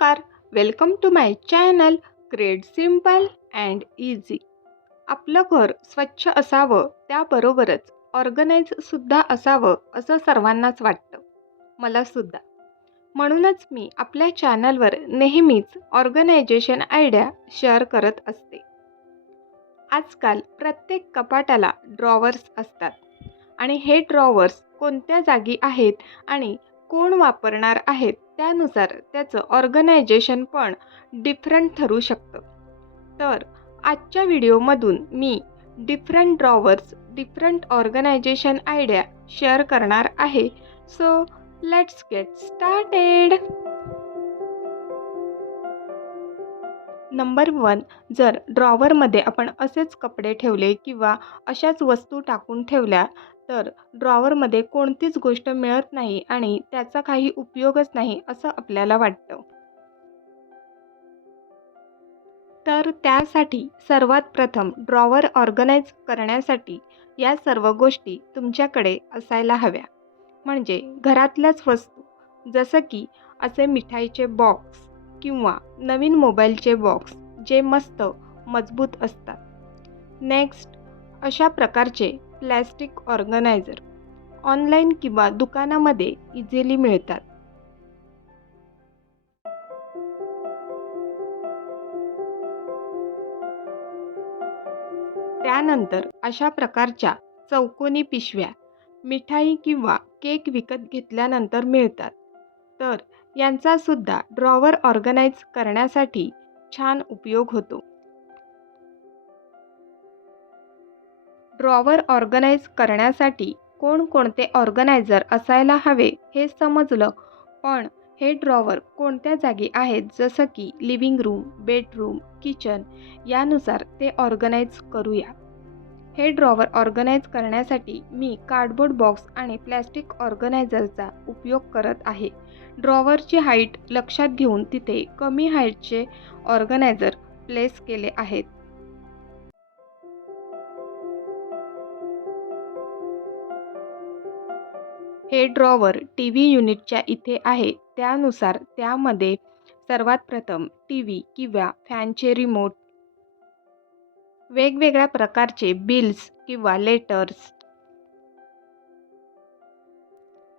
नमस्कार. Welcome to my channel create simple and easy आपलं घर स्वच्छ असावं त्याबरोबरच ऑर्गनाईजसुद्धा असावं असं सर्वांनाच वाटतं. मलासुद्धा म्हणूनच मी आपल्या चॅनलवर नेहमीच ऑर्गनायझेशन आयडिया शेअर करत असते. आजकाल प्रत्येक कपाटाला ड्रॉवर्स असतात. आणि हे ड्रॉवर्स कोणत्या जागी आहेत आणि कोण वापरणार आहेत? त्यानुसार त्याचं ऑर्गनायझेशन पण डिफरंट ठरू शकतं. तर आजच्या व्हिडिओमधून मी different drawers different organisation idea share करणार आहे. So let's get started number one जर ड्रॉवरमध्ये आपण असेच कपडे ठेवले किंवा अशाच वस्तू टाकून ठेवल्या तर ड्रॉवरमध्ये कोणतीच गोष्ट मिळत नाही आणि त्याचा काही उपयोगच नाही असं आपल्याला वाटतं. तर त्यासाठी सर्वात प्रथम ड्रॉवर ऑर्गनाईज करण्यासाठी या सर्व गोष्टी तुमच्याकडे असायला हव्या. म्हणजे घरातल्याच वस्तू जसं की असे मिठाईचे बॉक्स किंवा नवीन मोबाईलचे बॉक्स जे मस्त मजबूत असतात. नेक्स्ट अशा प्रकारचे प्लॅस्टिक ऑर्गनायझर ऑनलाईन किंवा दुकानामध्ये इझिली मिळतात. त्यानंतर अशा प्रकारच्या चौकोनी पिशव्या मिठाई किंवा केक विकत घेतल्यानंतर मिळतात. तर यांचासुद्धा ड्रॉवर ऑर्गनाईज करण्यासाठी छान उपयोग होतो. ड्रॉवर ऑर्गनाईज करण्यासाठी कोणकोणते ऑर्गनायझर असायला हवे हे समजलं. पण हे ड्रॉवर कोणत्या जागी आहेत? जसं की लिव्हिंग रूम बेडरूम किचन यानुसार ते ऑर्गनाईज करूया. हे ड्रॉवर ऑर्गनाईज करण्यासाठी मी कार्डबोर्ड बॉक्स आणि प्लॅस्टिक ऑर्गनायझरचा उपयोग करत आहे. ड्रॉवरची हाईट लक्षात घेऊन तिथे कमी हाईटचे ऑर्गनायझर प्लेस केले आहेत. हे ड्रॉवर टी व्ही युनिटच्या इथे आहे. त्यानुसार त्यामध्ये सर्वात प्रथम टी व्ही किंवा फॅनचे रिमोट वेगवेगळ्या प्रकारचे बिल्स किंवा लेटर्स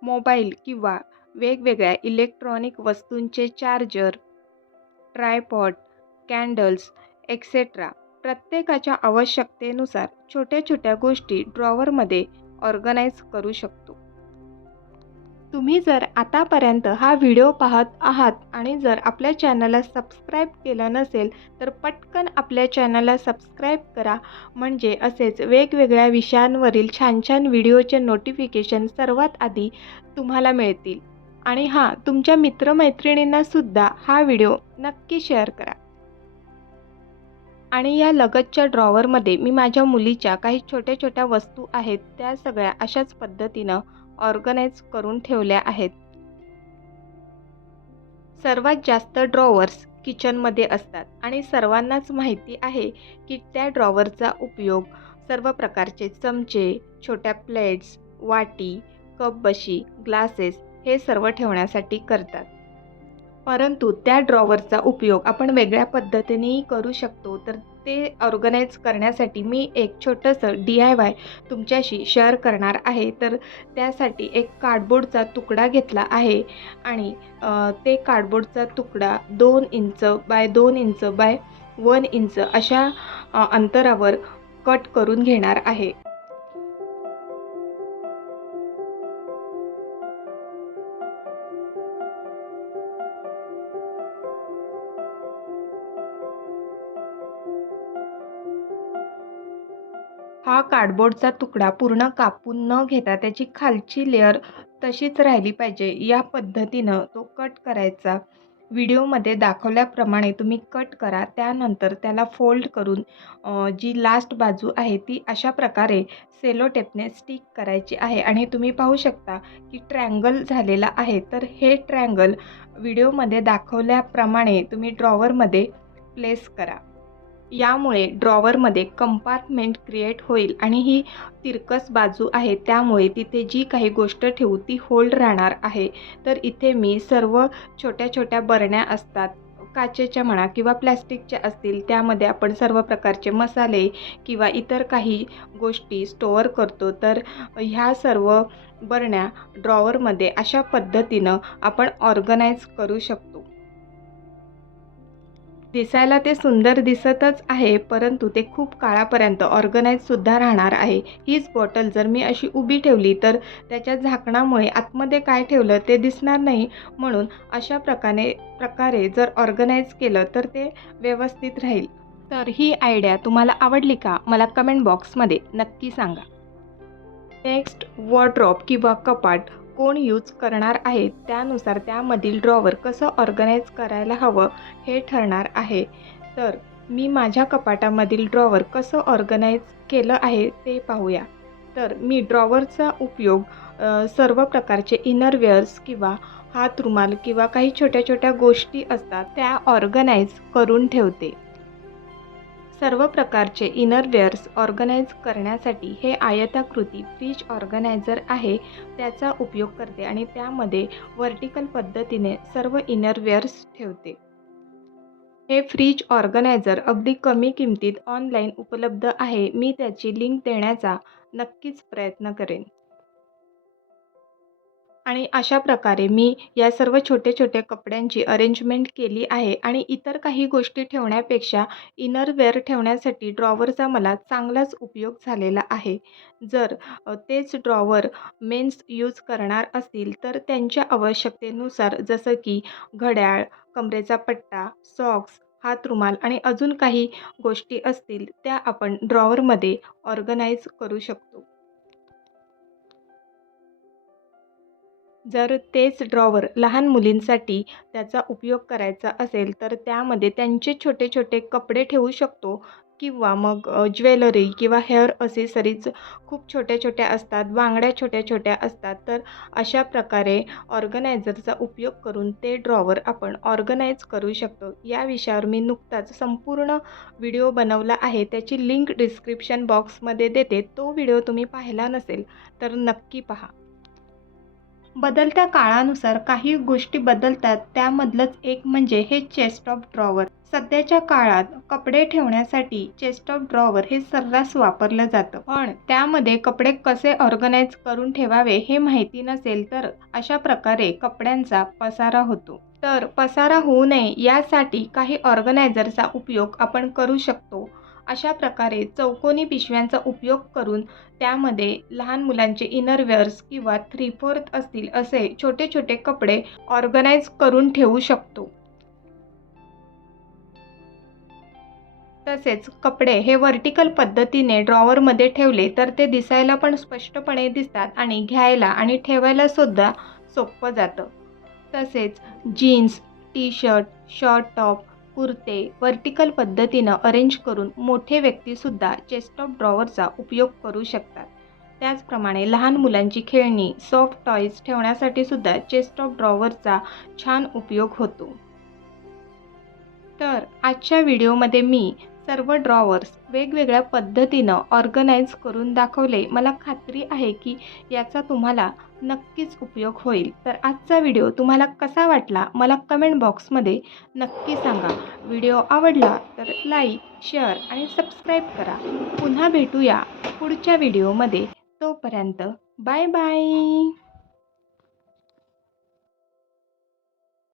मोबाईल किंवा वेगवेगळ्या इलेक्ट्रॉनिक वस्तूंचे चार्जर ट्रायपॉट कॅन्डल्स एक्सेट्रा प्रत्येकाच्या आवश्यकतेनुसार छोट्या छोट्या गोष्टी ड्रॉवरमध्ये ऑर्गनाईज करू शकतो. तुम्ही जर आतापर्यंत हा व्हिडिओ पाहत आहात आणि जर आपल्या चॅनलला सबस्क्राईब केलं नसेल तर पटकन आपल्या चॅनलला सबस्क्राईब करा. म्हणजे असेच वेगवेगळ्या विषयांवरील छान छान व्हिडिओचे नोटिफिकेशन सर्वात आधी तुम्हाला मिळतील. आणि हां तुमच्या मित्रमैत्रिणींनासुद्धा हा व्हिडिओ नक्की शेअर करा. आणि या लगतच्या ड्रॉवरमध्ये मी माझ्या मुलीच्या काही छोट्या छोट्या वस्तू आहेत त्या सगळ्या अशाच पद्धतीनं ऑर्गनाईज करून ठेवल्या आहेत. सर्वात जास्त ड्रॉवर्स किचनमध्ये असतात आणि सर्वांनाच माहिती आहे की त्या ड्रॉवरचा उपयोग सर्व प्रकारचे चमचे छोट्या प्लेट्स वाटी कपबशी ग्लासेस हे सर्व ठेवण्यासाठी करतात. परंतु त्या ड्रॉवरचा उपयोग आपण वेगळ्या पद्धतीनेही करू शकतो तर ते ऑर्गनाईज करण्यासाठी मी एक छोटंसं डी आय वाय तुमच्याशी शेअर करणार आहे. तर त्यासाठी एक कार्डबोर्डचा तुकडा घेतला आहे आणि ते कार्डबोर्डचा तुकडा दोन इंच बाय दोन इंच बाय वन इंच अशा अंतरावर कट करून घेणार आहे. हा कार्डबोर्डचा तुकडा पूर्ण कापून न घेता त्याची खालची लेअर तशीच राहिली पाहिजे. या पद्धतीनं तो कट करायचा. व्हिडिओमध्ये दाखवल्याप्रमाणे तुम्ही कट करा. त्यानंतर त्याला फोल्ड करून जी लास्ट बाजू आहे ती अशा प्रकारे सेलो टेपने स्टिक करायची आहे. आणि तुम्ही पाहू शकता की ट्रँगल झालेला आहे. तर हे ट्रँगल व्हिडिओमध्ये दाखवल्याप्रमाणे तुम्ही ड्रॉवरमध्ये प्लेस करा. यामुळे ड्रॉवरमध्ये कंपार्टमेंट क्रिएट होईल आणि ही तिरकस बाजू आहे. त्यामुळे तिथे जी काही गोष्ट ठेवू ती होल्ड राहणार आहे. तर इथे मी सर्व छोट्या छोट्या बरण्या असतात काचेच्या म्हणा किंवा प्लॅस्टिकच्या असतील त्यामध्ये आपण सर्व प्रकारचे मसाले किंवा इतर काही गोष्टी स्टोअर करतो. तर ह्या सर्व बरण्या ड्रॉवरमध्ये अशा पद्धतीनं आपण ऑर्गनाईज करू शकतो. दिसायला ते सुंदर दिसतच आहे परंतु ते खूप काळापर्यंत ऑर्गनाईजसुद्धा राहणार आहे. हीच बॉटल जर मी अशी उभी ठेवली तर त्याच्या झाकणामुळे आतमध्ये काय ठेवलं ते दिसणार नाही. म्हणून अशा प्रकारे प्रकारे जर ऑर्गनाईज केलं तर ते व्यवस्थित राहील. तर ही आयडिया तुम्हाला आवडली का? मला कमेंट बॉक्समध्ये नक्की सांगा. नेक्स्ट वॉर्ड्रॉप किंवा कपाट. कोण यूज करणार आहे त्यानुसार त्यामधील ड्रॉवर कसं ऑर्गनाईज करायला हवं हे ठरणार आहे. तर मी माझ्या कपाटामधील ड्रॉवर कसं ऑर्गनाईज केलं आहे ते पाहूया. तर मी ड्रॉवरचा उपयोग सर्व प्रकारचे इनरवेअर्स किंवा हात रुमाल किंवा काही छोट्या छोट्या गोष्टी असतात त्या ऑर्गनाईज करून ठेवते. सर्व प्रकारचे इनरवेअर्स ऑर्गनाईज करण्यासाठी हे आयताकृती फ्रीज ऑर्गनायझर आहे त्याचा उपयोग करते आणि त्यामध्ये व्हर्टिकल पद्धतीने सर्व इनरवेअर्स ठेवते. हे फ्रीज ऑर्गनायझर अगदी कमी किमतीत ऑनलाईन उपलब्ध आहे. मी त्याची लिंक देण्याचा नक्कीच प्रयत्न करेन. आणि अशा प्रकारे मी या सर्व छोटे छोटे कपड्यांची अरेंजमेंट केली आहे आणि इतर काही गोष्टी ठेवण्यापेक्षा इनरवेअर ठेवण्यासाठी ड्रॉवरचा मला चांगलाच उपयोग झालेला आहे. जर तेच ड्रॉवर मेन्स यूज करणार असतील तर त्यांच्या आवश्यकतेनुसार जसं की घड्याळ कमरेचा पट्टा सॉक्स हात रुमाल आणि अजून काही गोष्टी असतील त्या आपण ड्रॉवरमध्ये ऑर्गनाईज करू शकतो. जर तेच ड्रॉवर लहान मुलींसाठी त्याचा उपयोग करायचा असेल तर त्यामध्ये त्यांचे छोटे छोटे कपडे ठेवू शकतो किंवा मग ज्वेलरी किंवा हेअर असेसरीज खूप छोट्या छोट्या असतात बांगड्या छोट्या छोट्या असतात. तर अशा प्रकारे ऑर्गनायझरचा उपयोग करून ते ड्रॉवर आपण ऑर्गनाईज करू शकतो. या विषयावर मी नुकताच संपूर्ण व्हिडिओ बनवला आहे. त्याची लिंक डिस्क्रिप्शन बॉक्समध्ये देते. तो व्हिडिओ तुम्ही पाहिला नसेल तर नक्की पहा. बदलत्या काळानुसार काही गोष्टी बदलतात त्यामधलंच एक म्हणजे हे चेस्ट ऑफ ड्रॉवर सध्याच्या काळात कपडे ठेवण्यासाठी चेस्ट ऑफ ड्रॉवर हे सर्रास वापरलं जातं. पण त्यामध्ये कपडे कसे ऑर्गनाईज करून ठेवावे हे माहिती नसेल तर अशा प्रकारे कपड्यांचा पसारा होतो. तर पसारा होऊ नये यासाठी काही ऑर्गनायझरचा उपयोग आपण करू शकतो. अशा प्रकारे चौकोनी पिशव्यांचा उपयोग करून त्यामध्ये लहान मुलांचे इनरवेअर्स किंवा थ्री फोर्थ असतील असे छोटे छोटे कपडे ऑर्गनाईज करून ठेवू शकतो. तसेच कपडे हे व्हर्टिकल पद्धतीने ड्रॉवरमध्ये ठेवले तर ते दिसायला पण स्पष्टपणे दिसतात आणि घ्यायला आणि ठेवायला सुद्धा सोपं जातं. तसेच jeans T shirt short top कुर्ते वर्टिकल पद्धतीनं अरेंज करून मोठे व्यक्तीसुद्धा चेस्टॉप ड्रॉवरचा उपयोग करू शकतात. त्याचप्रमाणे लहान मुलांची खेळणी सॉफ्ट टॉईज ठेवण्यासाठी सुद्धा चेस्टॉप ड्रॉवरचा छान उपयोग होतो. तर आजच्या व्हिडिओमध्ये मी सर्व ड्रॉवर्स वेगवेगळ्या पद्धतीनं ऑर्गनाईज करून दाखवले. मला खात्री आहे की याचा तुम्हाला नक्कीच उपयोग होईल. तर आजचा व्हिडिओ तुम्हाला कसा वाटला? मला कमेंट बॉक्समध्ये नक्की सांगा. व्हिडिओ आवडला तर लाईक शेअर आणि सबस्क्राईब करा. पुन्हा भेटूया पुढच्या व्हिडिओमध्ये तोपर्यंत बाय बाय